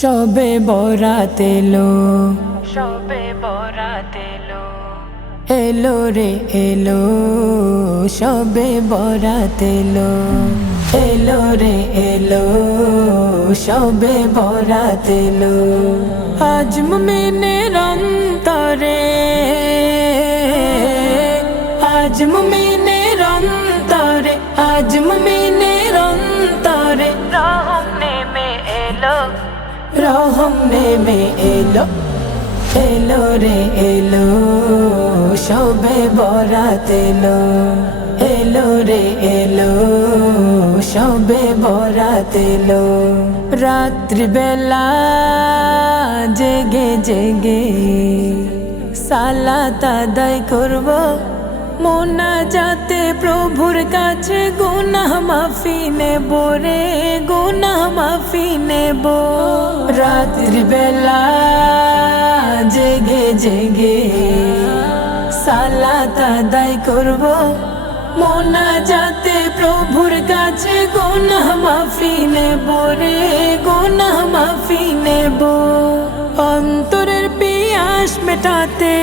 সবে বরাত এলো। সবে বরাত এলো। এলো রে এলো সবে বরাত এলো। এলো রে এলো সবে বরাত এলো। আজ মুমিনের অন্তরে আজ মুমিনের অন্তরে আজ মুমিনের অন্তরে। রহম নেমে এলো। রহম নেমে এলো এলো রে এলো সবে বরাত এলো এলো রে এলো সবে বরাত এলো রাত্রিবেলা জেগে জেগে সালাত আদায় করব মোনা যাতে প্রভুর কাছে গুনাহ মাফি নেব রে, গুনাহ মাফি নেব। রাত্রি বেলা জেগে জেগে সালাত আদায় করব। মোনা যাতে প্রভুর কাছে গুনাহ মাফি নেব রে, গুনাহ মাফি নেব। অন্তরের পিয়াস মেটাতে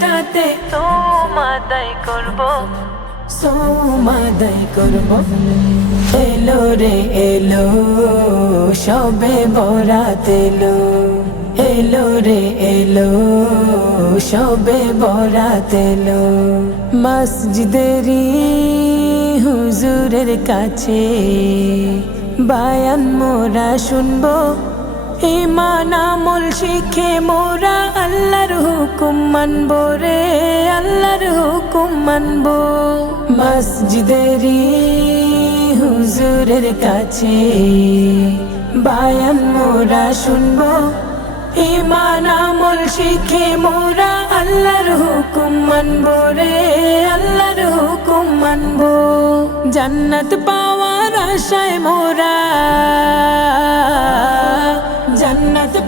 পিয়াস মেটাতে সোমাদাই করব। সোমাদাই করব। এলো রে এলো সবে বরাত এলো। এলো রে এলো সবে বরাত এলো। মসজিদেরই হুজুরের কাছে বায়ান মোরা শুনব। ইমান আমল শিখে মোরা আল্লাহর হুকুম মানব রে, আল্লাহর হুকুম মানব। মসজিদেরই হুজুরের কাছে বায়ান মোরা শুনব। ইমান আমল শিখে মোরা আল্লাহর হুকুম মানব রে, আল্লাহর হুকুম মানব। জান্নাত পাওয়ার আশায় মোরা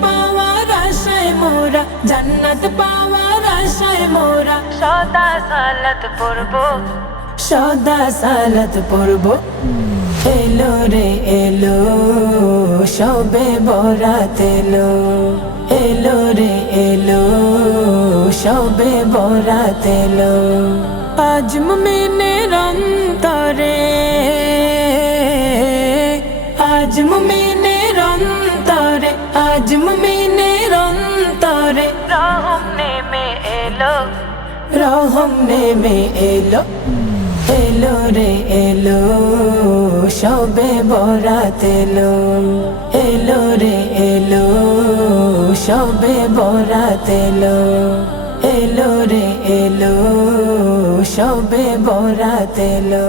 পাওয়ার আশায় মোরা জান্নাত পাওয়ার আশায় মোরা। সদা সালাত পড়ব। সদা সালাত পড়ব। এলো রে এলো সবে বরাত এলো। এলো রে এলো সবে বরাত এলো। আজ মুমিনের অন্তরে আজ মুমিনের অন্তরে আজ মুমিনের অন্তরে রহম নেমে এলো রহম নেমে এলো এলো রে এলো সবে বরাত এলো এলো রে এলো সবে বরাত এলো এলো রে এলো সবে বরাত এলো